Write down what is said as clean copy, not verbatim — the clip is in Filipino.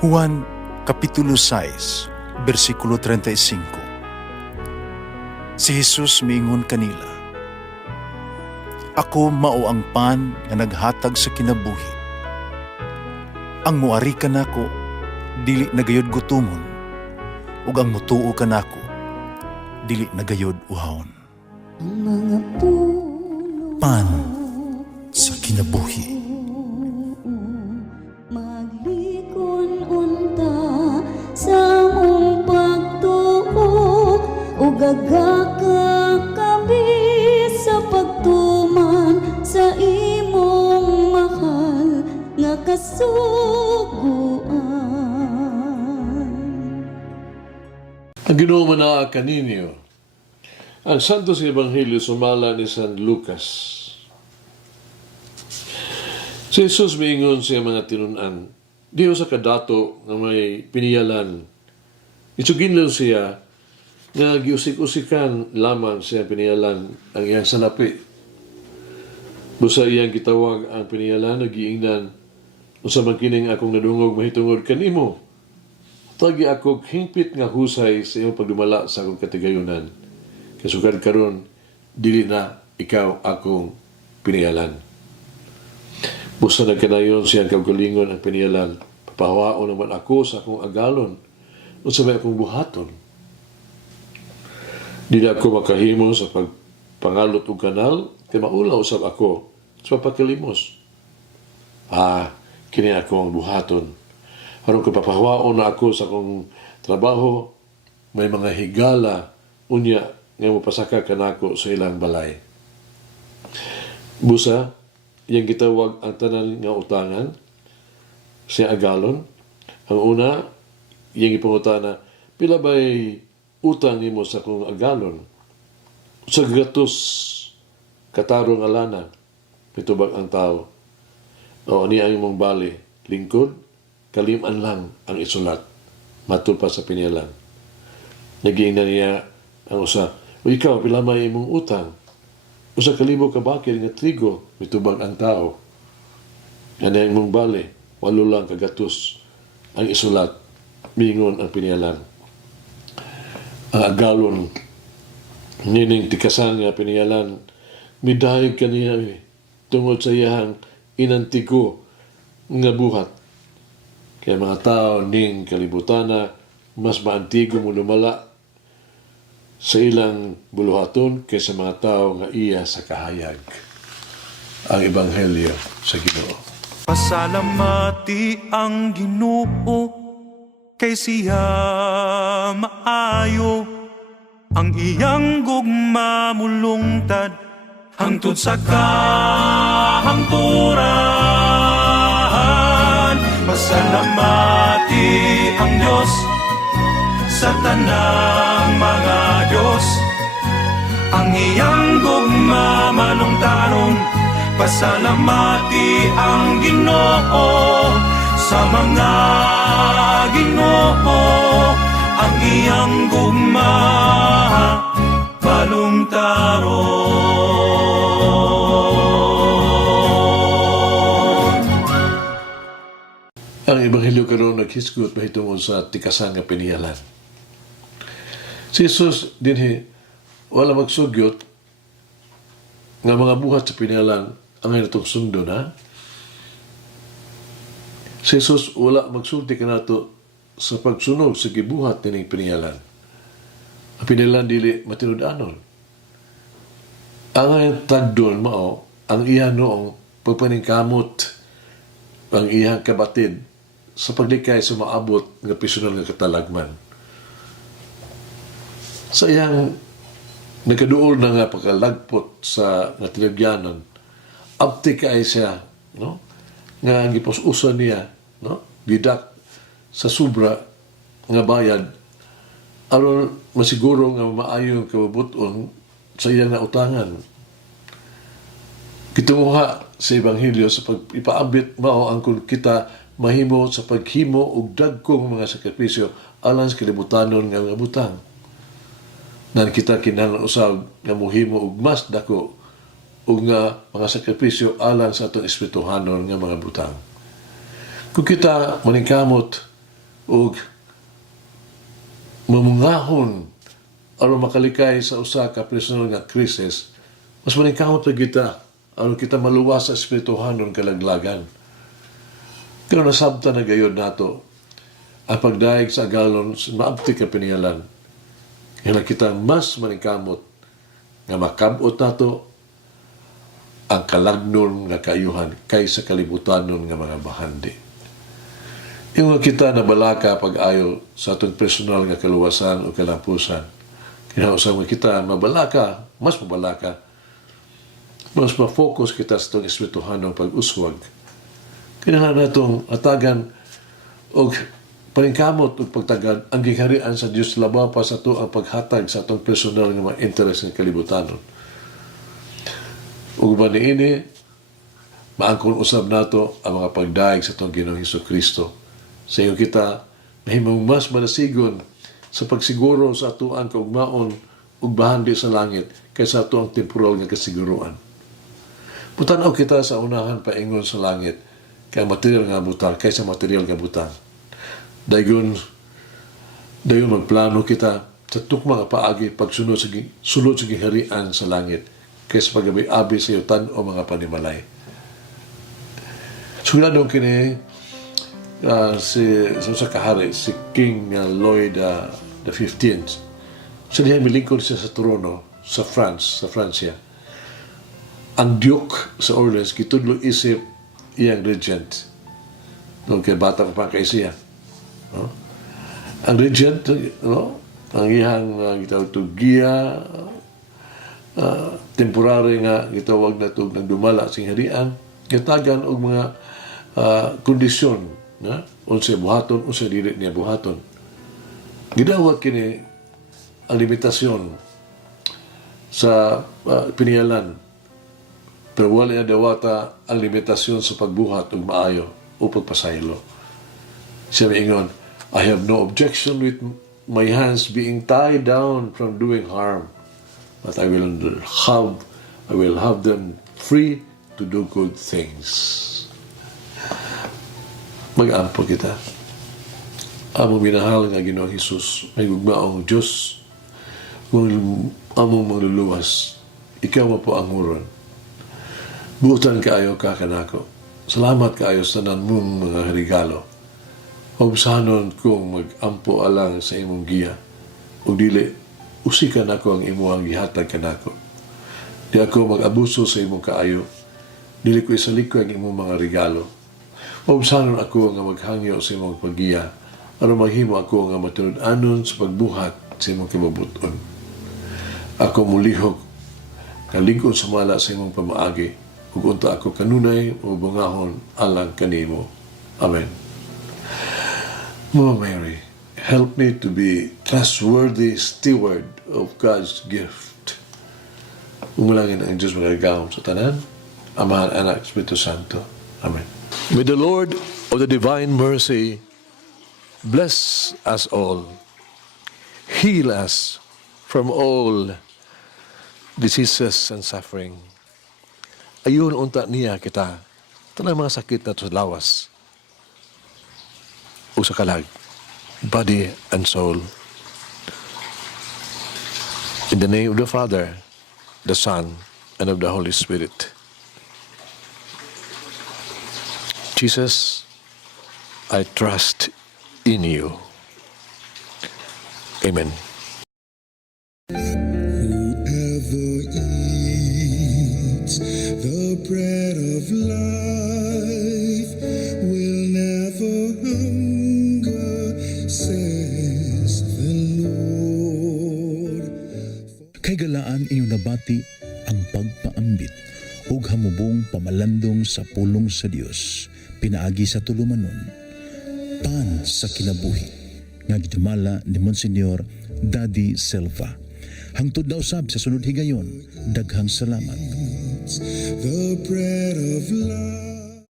Juan Kapitulo 6, versikulo 35. Si Jesus miingon kanila, "Ako mao ang pan nga naghatag sa kinabuhi. Ang muari kanako dili nagayod gutomon, ug ang mutuo kanako dili nagayod uhawon." Ang mga puno Pan sa kinabuhi. maglikon unta sa mong pagtuo ug gagakabi sa pagtuman sa imong mahal nga kasuguan. Ang Ginoo manaa kaninyo. Ang Santos Ebanghelyo sumala ni San Lucas. Si Jesus miingon siya mga tinunan, diyo sa kadato nga may piniyalan. Isugin lang siya nga giusik-usikan lamang siya piniyalan ang iyang salapi. Busa iyang gitawag ang piniyalan, nagiingnan, usa man kining akong nadungog mahitungod kanimo. Tagi ako hingpit nga husay sa iyong pagdumala sa akong katigayunan. Kasugad karon dili na ikaw akong piniyalan. Busa nagkanayon siyang kaugalingon ang piniyalan. Papahawaon naman ako sa akong agalon unsa may akong buhaton. Dili ako makahimo sa pagpangalot og kanal kay maulaw usab ako sa pagkalimos. Kini akong buhaton. Aron ko papahawaon na ako sa akong trabaho, may mga higala unya nga mapasaka kanako sa ilang balay. Busa, iyang gitawag ang tanan nga utangan siya agalon. Ang una, iyang ipangutana, pila ba'y utang nimo sa akong agalon? Sa gatos, katarong alana, pitubag ang tao. O niya ang imong bali, lingkod, kaliman lang ang isulat, matul pa sa piniyalan. Naging na niya ang usa, o ikaw, pila may imong utang? Usa kalibo ka bakil nga trigo, mitubag ang tao. Yan ang imong bali, 8 lang kagatos ang isulat, mingon ang piniyalan. Ang agalon, nining tikasan nga piniyalan, midayeg kaniya tungod sa iyahang inantigo nga buhat. Kaya mga tao ning kalibutana, mas maantigo mo lumala sa ilang buluhaton kaysa mga tao nga iya sa kahayag. Ang Ebanghelyo sa Ginoo. Pasalamati ang Ginoo kay siya maayo, ang iyang gugma mulungtad hangtod sa kahangturan. Pasalamati ang Diyos sa tanang mga Diyos, ang iyang gugma malungtaron. Pasalamati ang Ginoo sa mga Ginoo, ang iyang gugma malungtaron. Ang Ebanghelyo karon naghisgot mahitungod sa tikasan nga piniyalan. Si Jesus dinhi wala magsugyot nga mga buhat sa piniyalan ang itong sundo na. Si Jesus wala magsulti kanato sa pagsunog sa gibuhat nining piniyalan. Ang piniyalan dili matinud-anon. Ang tagdon mao ang iya noong pagpaningkamot ang iyang kabatid sa paglikay sa maabot nga personal nga katalagman. Sa iyang nagkaduol na nga pagkalagpot sa nga tilibyanan, abti kaay siya, no? Nga ang gipos-usan niya, no? Bidak sa sobra nga bayad, aron masiguro nga maayong kabubuton sa iyang nautangan. Kitunguha sa Ebanghelyo sa pag-ipaabit mao ang kung kita mahimo sa paghimo og dagkong mga sakripisyo alang sa kalibutanon nga mga butang. Nan kita kinahanglan usab nga mohimo og mas dako ug nga mga sakripisyo alang sa atong espirituhanon nga mga butang. Kung kita maningkamot ug mamungahon aron makalikay sa usa ka personal nga krisis, mas maningkamot pa kita aron kita maluwas sa espirituhanon kalaglagan. Pero nasabta na gayod nato ang pagdaig sa agalon sa maabti ka pinialan. Kaya kita mas maningkamot nga makabot nato ang kalagnon nga kaayuhan kaysa kalibutanon nga mga bahandi. Yung kita na balaka pag-ayo sa atong personal nga kaluwasan o kalapusan. Kaya usang kita mabalaka, mas ma-focus kita sa itong espirituhanong pag-uswag. Kaya natong atagan o paningkamot o pagtagad ang giharian sa Diyos labaw pa sa ito ang paghatag sa itong personal nga mga interes ng kalibutanon. Ug ba niini, maangkon usab nato ang mga pagdaig sa itong Ginoong Hesukristo. Sa iyo kita, mahimong mas malasigon sa pagsiguro sa atuang kaugmaon ug bahandi sa langit kaysa ato ang temporal nga kasiguruan. Putanaw kita sa unahan paingon sa langit kay material nga butang kaysa material nga butang. Dayon magplano kita sa tukma nga paagi pagsunod sa sulod sa giharian sa langit kaysa pagabi-abi sa iyo tan o mga panimalay. Suladong kini sa kahari, si King Lloyd the 15th. Sa diyan milingkod siya sa trono sa Francia. Ang Duke sa Orleans, kitudlo isip iyang regent. Doon kay bata pa siya. No? Ang regent, no? Ang iyang gitawag to giya, temporary nga gitawag na ito nagdumala sa harian, gitagan og mga kondisyon na unsay buhaton, unsay dili niya buhaton. Gidawat kini ang limitasyon sa pinialan, pero wala na dawata ang limitasyon sa pagbuhat ug maayo o pagpasaylo. Siya ingon, I have no objection with my hands being tied down from doing harm, but I will have them free to do good things. Mag-ampo kita. Among minahal nga Ginoong Hesus, may gugmaong Diyos, among mangluluwas, ikaw mo po ang muron. Buutan kaayo ka kanako. Salamat kaayo sa nan mong mga regalo. Obsanon kong mag-ampo alang sa imong giya. O dili, usikan ako ang imuang gihatag kanako. Di ako mag-abuso sa imong kaayo. Dili ko isaliko ang imong mga regalo. Obsanon ako nga maghangyo sa imong paggiya aron maghimo ako nga matulud-anon sa pagbuhat sa imong kimabuton. Ako mulihok kalig-on sumala sa imong pamaagi ug unta ako kanunay o bungahon alang kanimo. Amen. Mama Mary, help me to be trustworthy steward of God's gift. Umulangin ang Diyos magagawang sa tanan, Amahan, Anak, Espiritu Santo. Amen. May the Lord of the divine mercy bless us all, heal us from all diseases and suffering. Ayun unta niya kita, tanang mga sakit na sa lawas o sa kalag, body and soul. In the name of the Father, the Son, and of the Holy Spirit. Jesus, I trust in you. Amen. Whoever eats the bread of life will never hunger, says the Lord. Kay galaan inyong nabati ang pagpaambit ug hamubong pamalandong sa pulong sa Dios pinaagi sa tulumanon pan sa kinabuhi nga gidumala ni Monsignor Daddy Silva. Hangtod na usab sa sunod higayon, daghang salamat. The bread of life.